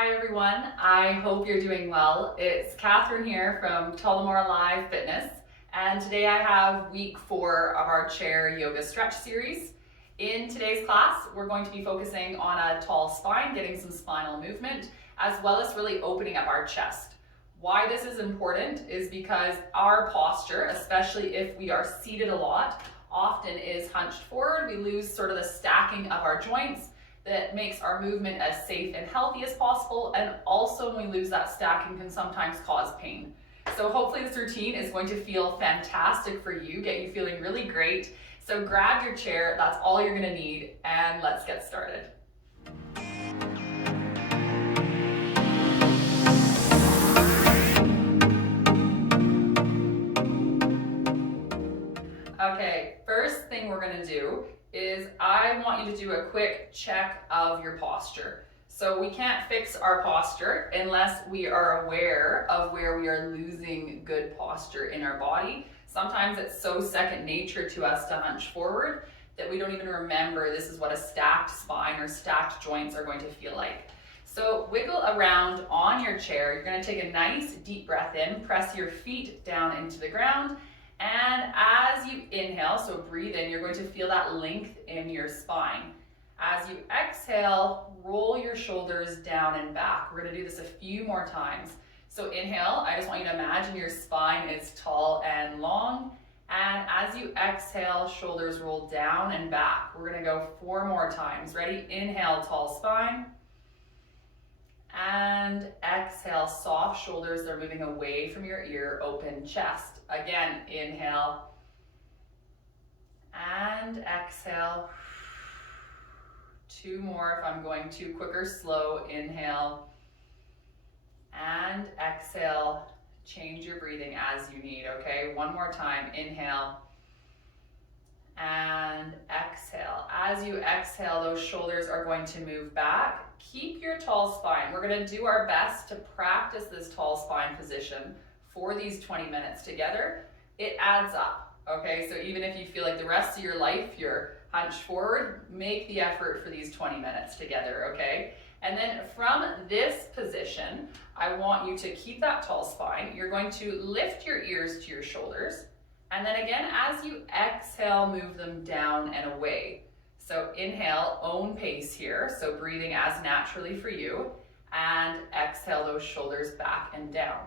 Hi everyone, I hope you're doing well. It's Catherine here from Tullamore Live Fitness, and today I have week 4 of our chair yoga stretch series. In today's class, we're going to be focusing on a tall spine, getting some spinal movement, as well as really opening up our chest. Why this is important is because our posture, especially if we are seated a lot, often is hunched forward. We lose sort of the stacking of our joints that makes our movement as safe and healthy as possible, and also when we lose that stacking can sometimes cause pain. So hopefully this routine is going to feel fantastic for you, get you feeling really great. So grab your chair, that's all you're gonna need, and let's get started. Okay, first thing we're gonna do is I want you to do a quick check of your posture. So we can't fix our posture unless we are aware of where we are losing good posture in our body. Sometimes it's so second nature to us to hunch forward that we don't even remember this is what a stacked spine or stacked joints are going to feel like. So wiggle around on your chair. You're going to take a nice deep breath in, press your feet down into the ground, and as you inhale, so breathe in, you're going to feel that length in your spine. As you exhale, roll your shoulders down and back. We're going to do this a few more times. So inhale, I just want you to imagine your spine is tall and long. And as you exhale, shoulders roll down and back. We're going to go 4 more times. Ready? Inhale, tall spine. And exhale, soft shoulders. They're moving away from your ear, open chest. Again, inhale. And exhale. 2 more if I'm going too quick or slow. Inhale. And exhale. Change your breathing as you need, okay? 1 more time. Inhale. And exhale. As you exhale, those shoulders are going to move back. Keep your tall spine. We're going to do our best to practice this tall spine position for these 20 minutes together. It adds up, okay? So even if you feel like the rest of your life you're hunched forward, make the effort for these 20 minutes together, okay? And then from this position, I want you to keep that tall spine. You're going to lift your ears to your shoulders. And then again, as you exhale, move them down and away. So inhale, own pace here. So breathing as naturally for you. And exhale those shoulders back and down.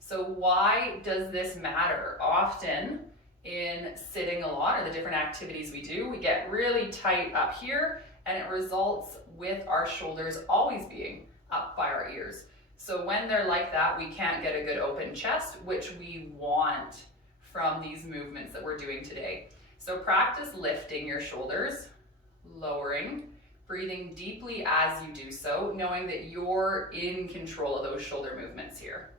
So why does this matter? Often in sitting a lot or the different activities we do, we get really tight up here and it results with our shoulders always being up by our ears. So when they're like that, we can't get a good open chest, which we want from these movements that we're doing today. So practice lifting your shoulders, lowering, breathing deeply as you do so, knowing that you're in control of those shoulder movements here.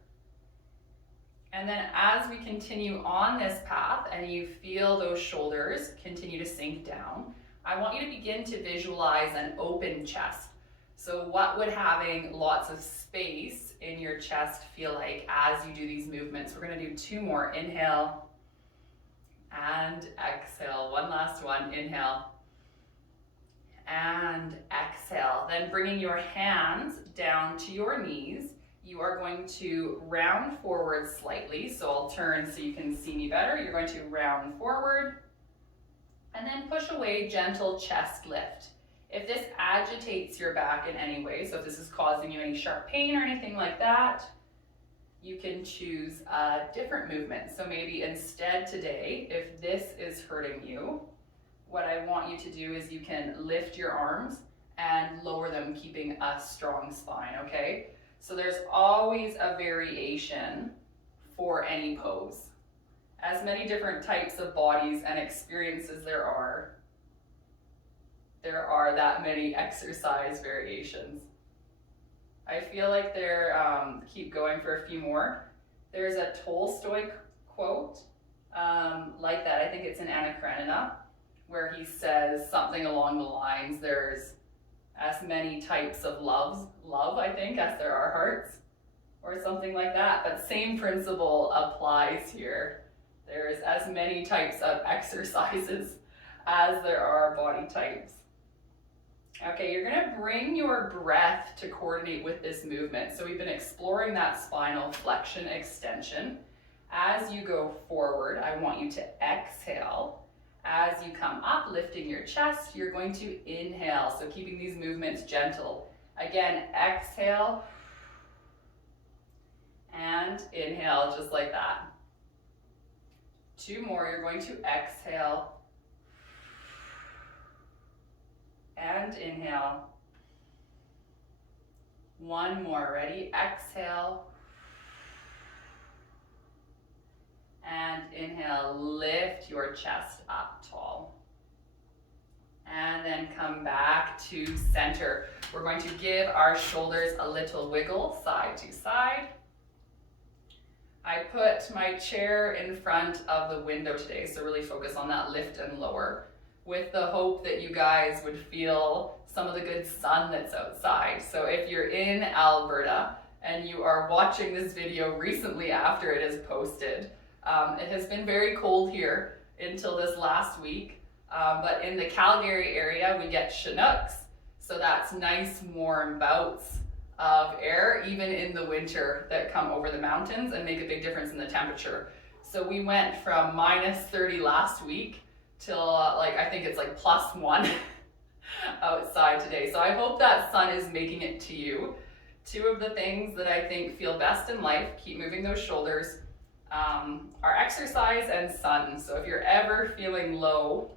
And then as we continue on this path and you feel those shoulders continue to sink down, I want you to begin to visualize an open chest. So what would having lots of space in your chest feel like as you do these movements? We're going to do 2 more. Inhale and exhale. 1 last one. Inhale and exhale. Then bringing your hands down to your knees, you are going to round forward slightly. So I'll turn so you can see me better. You're going to round forward and then push away, gentle chest lift. If this agitates your back in any way, so if this is causing you any sharp pain or anything like that, you can choose a different movement. So maybe instead today, if this is hurting you, what I want you to do is you can lift your arms and lower them, keeping a strong spine, okay? So there's always a variation for any pose. As many different types of bodies and experiences there are that many exercise variations. I feel like keep going for a few more. There's a Tolstoy quote like that. I think it's in Anna Karenina, where he says something along the lines, there's as many types of love, I think, as there are hearts, or something like that. But same principle applies here. There's as many types of exercises as there are body types. Okay, you're gonna bring your breath to coordinate with this movement. So we've been exploring that spinal flexion extension. As you go forward, I want you to exhale. As you come up, lifting your chest, you're going to inhale. So keeping these movements gentle. Again, exhale and inhale, just like that. 2 more, you're going to exhale and inhale. 1 more, ready? Exhale and inhale, lift your chest up tall. And then come back to center. We're going to give our shoulders a little wiggle, side to side. I put my chair in front of the window today, so really focus on that lift and lower, with the hope that you guys would feel some of the good sun that's outside. So if you're in Alberta and you are watching this video recently after it is posted, it has been very cold here until this last week, but in the Calgary area we get Chinooks, so that's nice warm bouts of air even in the winter that come over the mountains and make a big difference in the temperature. So we went from -30 last week till I think it's like +1 outside today. So I hope that sun is making it to you. 2 of the things that I think feel best in life, keep moving those shoulders, are exercise and sun. So if you're ever feeling low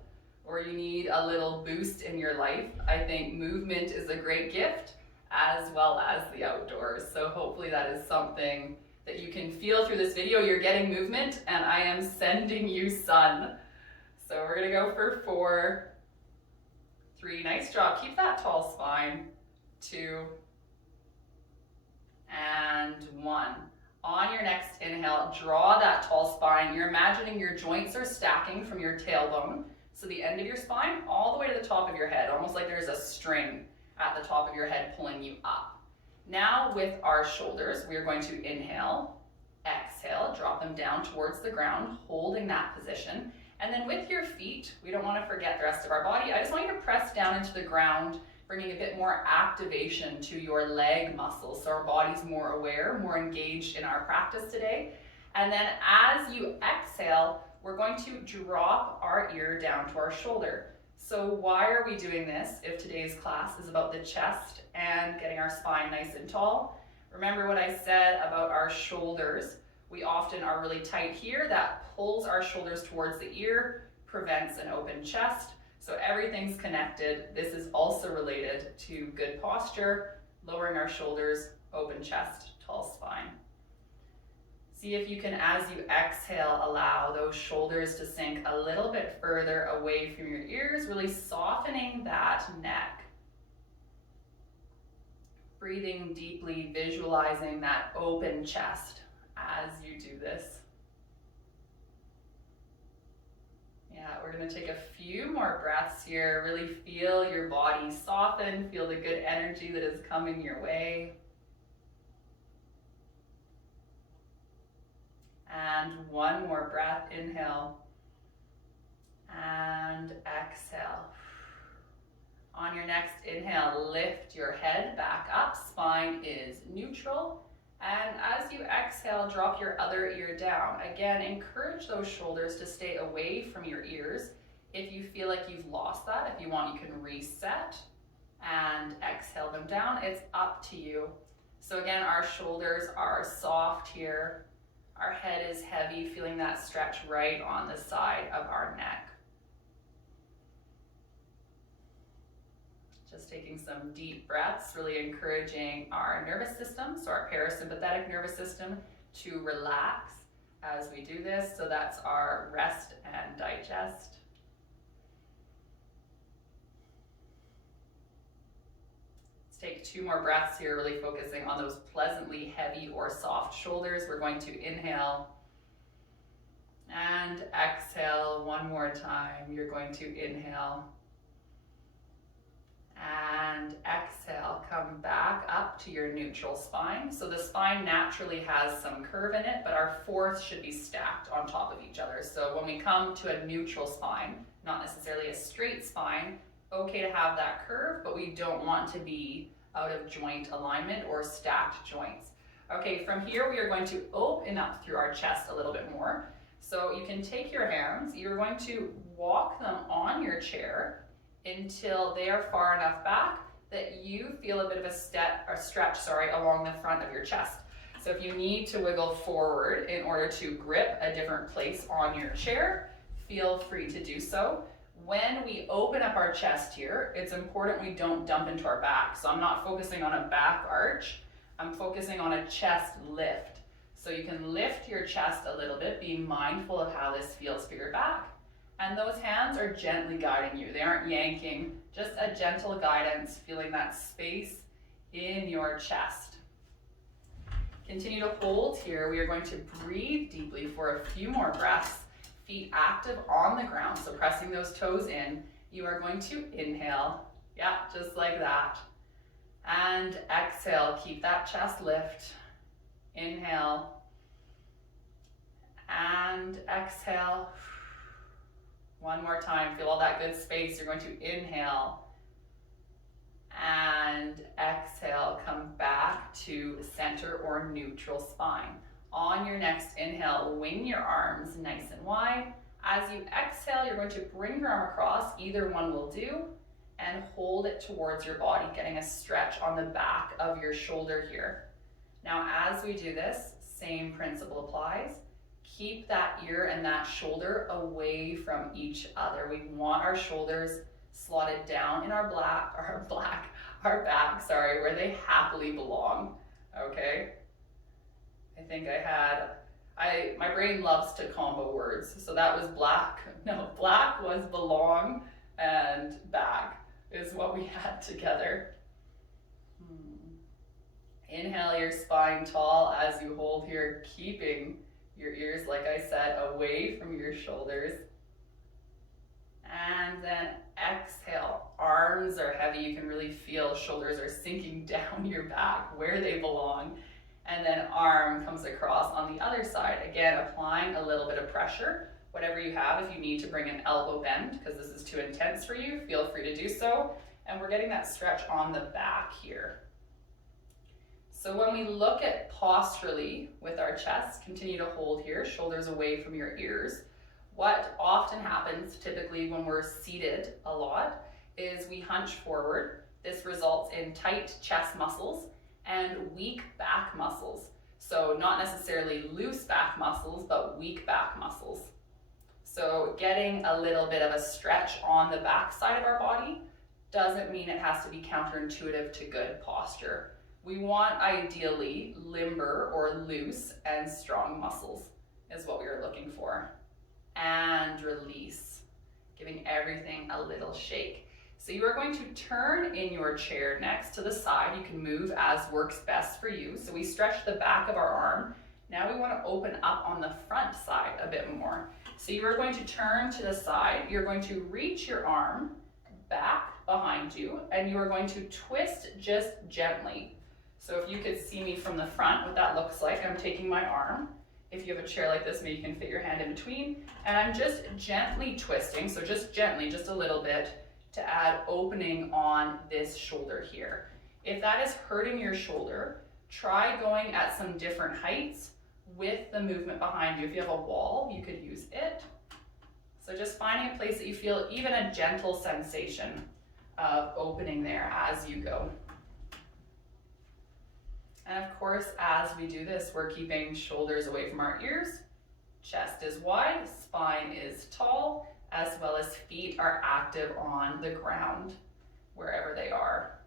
or you need a little boost in your life, I think movement is a great gift, as well as the outdoors. So hopefully that is something that you can feel through this video. You're getting movement and I am sending you sun. So we're gonna go for 4, 3, nice job. Keep that tall spine. 2, and 1. On your next inhale, draw that tall spine. You're imagining your joints are stacking from your tailbone, so the end of your spine all the way to the top of your head, almost like there's a string at the top of your head pulling you up. Now with our shoulders, we are going to inhale, exhale, drop them down towards the ground, holding that position. And then with your feet, we don't want to forget the rest of our body. I just want you to press down into the ground, bringing a bit more activation to your leg muscles, so our body's more aware, more engaged in our practice today. And then as you exhale, we're going to drop our ear down to our shoulder. So why are we doing this if today's class is about the chest and getting our spine nice and tall? Remember what I said about our shoulders. We often are really tight here. That pulls our shoulders towards the ear, prevents an open chest. So everything's connected. This is also related to good posture, lowering our shoulders, open chest, tall spine. See if you can, as you exhale, allow those shoulders to sink a little bit further away from your ears, really softening that neck. Breathing deeply, visualizing that open chest as you do this. Yeah, we're gonna take a few more breaths here. Really feel your body soften, feel the good energy that is coming your way. And 1 more breath, inhale and exhale. On your next inhale, lift your head back up, spine is neutral. And as you exhale, drop your other ear down. Again, encourage those shoulders to stay away from your ears. If you feel like you've lost that, if you want, you can reset and exhale them down. It's up to you. So again, our shoulders are soft here. Our head is heavy, feeling that stretch right on the side of our neck. Just taking some deep breaths, really encouraging our nervous system, so our parasympathetic nervous system, to relax as we do this. So that's our rest and digest. Let's take 2 more breaths here, really focusing on those pleasantly heavy or soft shoulders. We're going to inhale and exhale 1 more time. You're going to inhale and exhale, come back up to your neutral spine. So the spine naturally has some curve in it, but our fourths should be stacked on top of each other. So when we come to a neutral spine, not necessarily a straight spine, okay to have that curve, but we don't want to be out of joint alignment or stacked joints. Okay, from here we are going to open up through our chest a little bit more. So you can take your hands, you're going to walk them on your chair until they are far enough back that you feel a bit of a stretch along the front of your chest. So if you need to wiggle forward in order to grip a different place on your chair, feel free to do so. When we open up our chest here, it's important we don't dump into our back. So I'm not focusing on a back arch, I'm focusing on a chest lift. So you can lift your chest a little bit, being mindful of how this feels for your back. And those hands are gently guiding you. They aren't yanking, just a gentle guidance, feeling that space in your chest. Continue to hold here. We are going to breathe deeply for a few more breaths. Feet active on the ground, so pressing those toes in. You are going to inhale, yeah, just like that. And exhale, keep that chest lift. Inhale. And exhale. One more time, feel all that good space. You're going to inhale. And exhale, come back to center or neutral spine. On your next inhale, wing your arms nice and wide. As you exhale, you're going to bring your arm across, either one will do, and hold it towards your body, getting a stretch on the back of your shoulder here. Now, as we do this, same principle applies. Keep that ear and that shoulder away from each other. We want our shoulders slotted down in our back, where they happily belong, okay? I think my brain loves to combo words. So that was black was belong, and back is what we had together. Inhale your spine tall as you hold here, keeping your ears, like I said, away from your shoulders. And then exhale, arms are heavy. You can really feel shoulders are sinking down your back where they belong. And then arm comes across on the other side. Again, applying a little bit of pressure. Whatever you have, if you need to bring an elbow bend, because this is too intense for you, feel free to do so. And we're getting that stretch on the back here. So when we look at posturally with our chest, continue to hold here, shoulders away from your ears. What often happens, typically when we're seated a lot, is we hunch forward. This results in tight chest muscles and weak back muscles. So not necessarily loose back muscles, but weak back muscles. So getting a little bit of a stretch on the back side of our body doesn't mean it has to be counterintuitive to good posture. We want ideally limber or loose and strong muscles is what we are looking for. And release, giving everything a little shake. So you are going to turn in your chair next to the side. You can move as works best for you. So we stretch the back of our arm. Now we want to open up on the front side a bit more. So you are going to turn to the side. You're going to reach your arm back behind you, and you are going to twist just gently. So if you could see me from the front, what that looks like, I'm taking my arm. If you have a chair like this, maybe you can fit your hand in between. And I'm just gently twisting, so just gently, just a little bit, to add opening on this shoulder here. If that is hurting your shoulder, try going at some different heights with the movement behind you. If you have a wall, you could use it. So just finding a place that you feel even a gentle sensation of opening there as you go. And of course, as we do this, we're keeping shoulders away from our ears, chest is wide, spine is tall, as well as feet are active on the ground, wherever they are.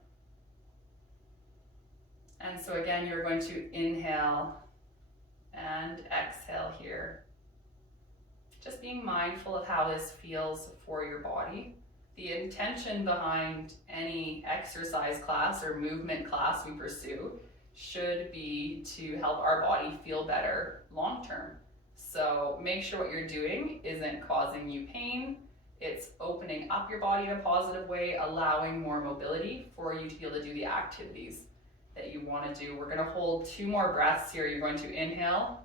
And so again, you're going to inhale and exhale here. Just being mindful of how this feels for your body. The intention behind any exercise class or movement class we pursue should be to help our body feel better long term. So make sure what you're doing isn't causing you pain. It's opening up your body in a positive way, allowing more mobility for you to be able to do the activities that you want to do. We're going to hold 2 more breaths here. You're going to inhale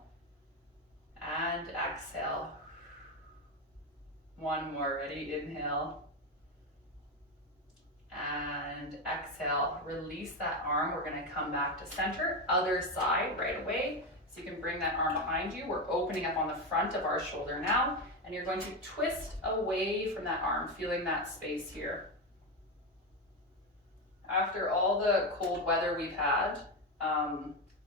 and exhale. 1 more, ready? Inhale And exhale, release that arm. We're gonna come back to center, other side right away. So you can bring that arm behind you. We're opening up on the front of our shoulder now, and you're going to twist away from that arm, feeling that space here. After all the cold weather we've had,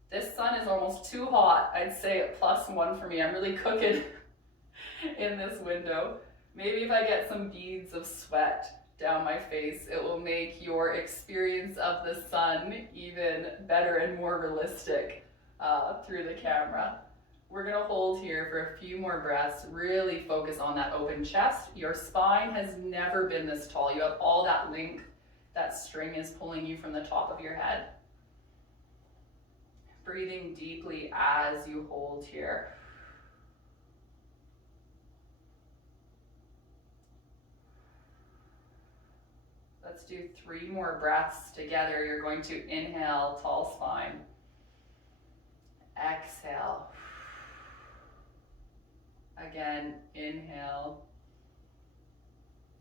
this sun is almost too hot. I'd say at +1 for me. I'm really cooking in this window. Maybe if I get some beads of sweat down my face, it will make your experience of the sun even better and more realistic through the camera. We're gonna hold here for a few more breaths, really focus on that open chest. Your spine has never been this tall. You have all that length, that string is pulling you from the top of your head. Breathing deeply as you hold here. Let's do 3 more breaths together. You're going to inhale, tall spine. Exhale. Again, inhale.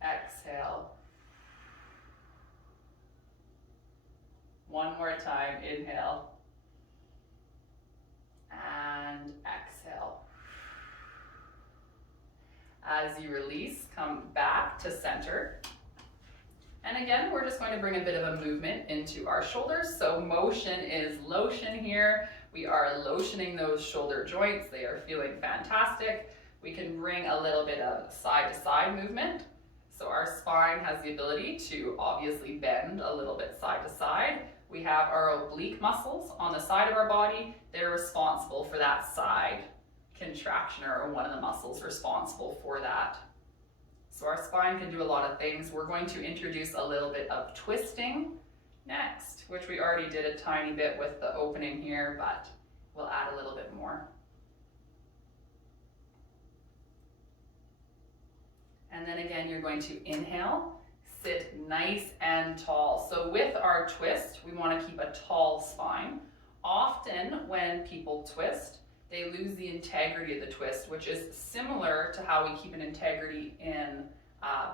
Exhale. One more time, inhale. And exhale. As you release, come back to center. And again, we're just going to bring a bit of a movement into our shoulders. So motion is lotion here. We are lotioning those shoulder joints. They are feeling fantastic. We can bring a little bit of side to side movement. So our spine has the ability to obviously bend a little bit side to side. We have our oblique muscles on the side of our body. They're responsible for that side contraction, or one of the muscles responsible for that. So our spine can do a lot of things. We're going to introduce a little bit of twisting next, which we already did a tiny bit with the opening here, but we'll add a little bit more. And then again, you're going to inhale, sit nice and tall. So with our twist, we want to keep a tall spine. Often when people twist, they lose the integrity of the twist, which is similar to how we keep an integrity in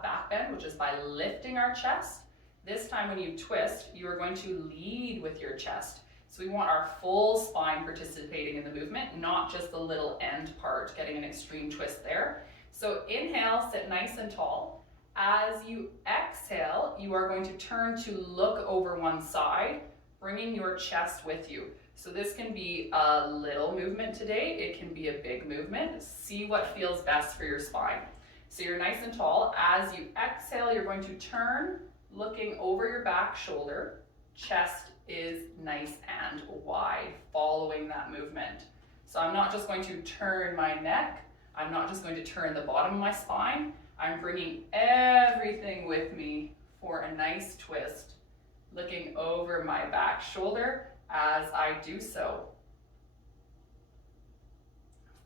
back bend, which is by lifting our chest. This time when you twist, you are going to lead with your chest. So we want our full spine participating in the movement, not just the little end part, getting an extreme twist there. So inhale, sit nice and tall. As you exhale, you are going to turn to look over one side, bringing your chest with you. So this can be a little movement today. It can be a big movement. See what feels best for your spine. So you're nice and tall. As you exhale, you're going to turn, looking over your back shoulder. Chest is nice and wide, following that movement. So I'm not just going to turn my neck. I'm not just going to turn the bottom of my spine. I'm bringing everything with me for a nice twist, looking over my back shoulder as I do so.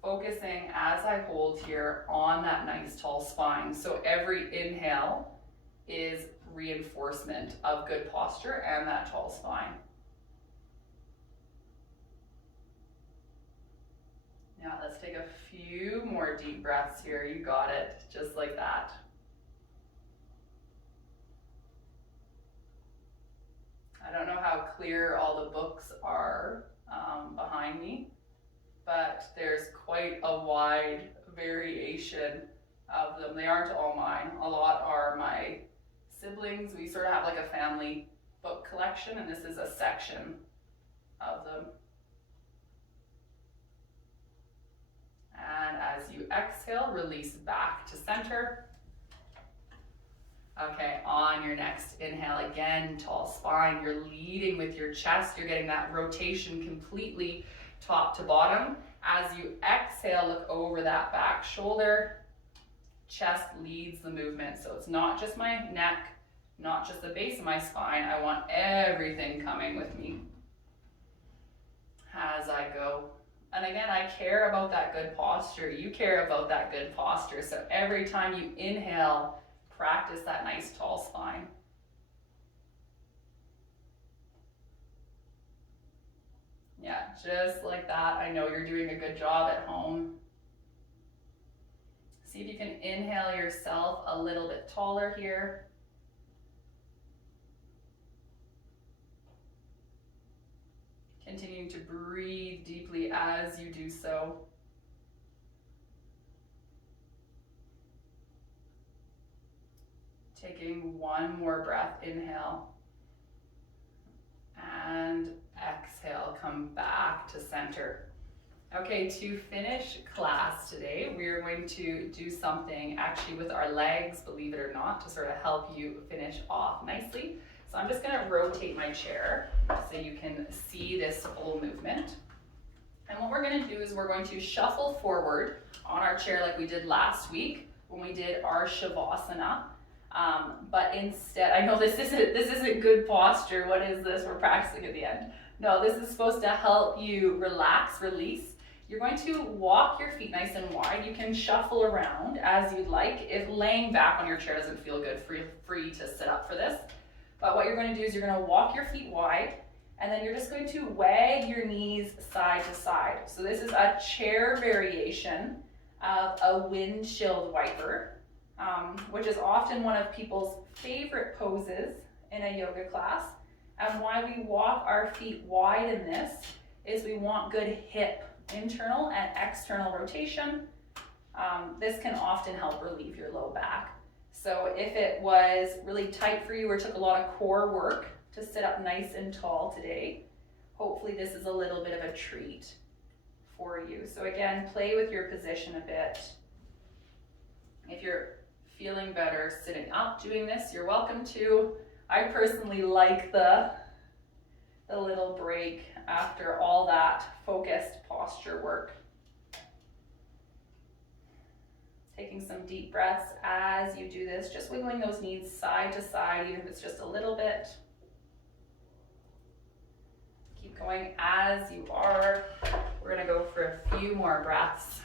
Focusing as I hold here on that nice tall spine. So every inhale is reinforcement of good posture and that tall spine. Now let's take a few more deep breaths here. You got it, just like that. I don't know how clear all the books are behind me, but there's quite a wide variation of them. They aren't all mine. A lot are my siblings. We sort of have like a family book collection, and this is a section of them. And as you exhale, release back to center. Okay, on your next inhale, again, tall spine. You're leading with your chest. You're getting that rotation completely top to bottom. As you exhale, look over that back shoulder. Chest leads the movement. So it's not just my neck, not just the base of my spine. I want everything coming with me as I go. And again, I care about that good posture. You care about that good posture. So every time you inhale, practice that nice tall spine. Yeah, just like that. I know you're doing a good job at home. See if you can inhale yourself a little bit taller here. Continuing to breathe deeply as you do so. Taking one more breath, inhale. And exhale, come back to center. Okay, to finish class today, we are going to do something actually with our legs, believe it or not, to sort of help you finish off nicely. So I'm just gonna rotate my chair so you can see this full movement. And what we're gonna do is we're going to shuffle forward on our chair like we did last week when we did our Shavasana. But instead, I know this isn't good posture. What is this? We're practicing at the end. No, this is supposed to help you relax, release. You're going to walk your feet nice and wide. You can shuffle around as you'd like. If laying back on your chair doesn't feel good, feel free to sit up for this. But what you're going to do is you're going to walk your feet wide, and then you're just going to wag your knees side to side. So this is a chair variation of a windshield wiper. Which is often one of people's favorite poses in a yoga class. And why we walk our feet wide in this is we want good hip, internal and external rotation. This can often help relieve your low back. So if it was really tight for you or took a lot of core work to sit up nice and tall today, hopefully this is a little bit of a treat for you. So again, play with your position a bit. If you're feeling better sitting up doing this, you're welcome to. I personally like the little break after all that focused posture work. Taking some deep breaths as you do this, just wiggling those knees side to side, even if it's just a little bit. Keep going as you are. We're gonna go for a few more breaths.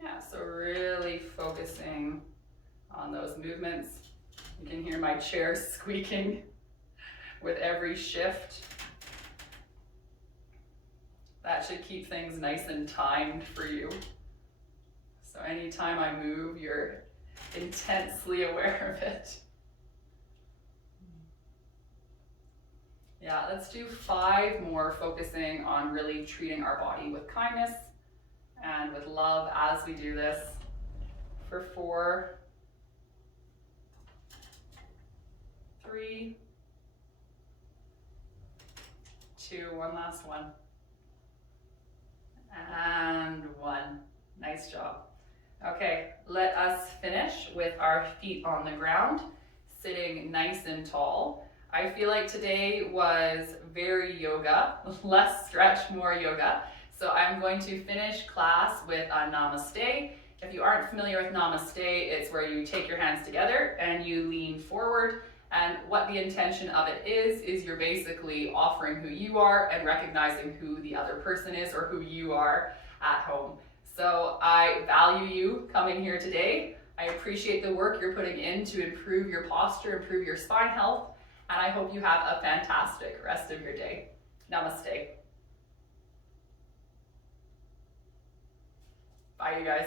Yeah, so really focusing on those movements. You can hear my chair squeaking with every shift. That should keep things nice and timed for you. So anytime I move, you're intensely aware of it. Yeah, let's do 5 more, focusing on really treating our body with kindness and with love as we do this. For 4, 3, 2, one last one, and 1. Nice job. Okay, let us finish with our feet on the ground, sitting nice and tall. I feel like today was very yoga, less stretch, more yoga. So I'm going to finish class with a namaste. If you aren't familiar with namaste, it's where you take your hands together and you lean forward. And what the intention of it is you're basically offering who you are and recognizing who the other person is or who you are at home. So I value you coming here today. I appreciate the work you're putting in to improve your posture, improve your spine health, and I hope you have a fantastic rest of your day. Namaste. Bye, you guys.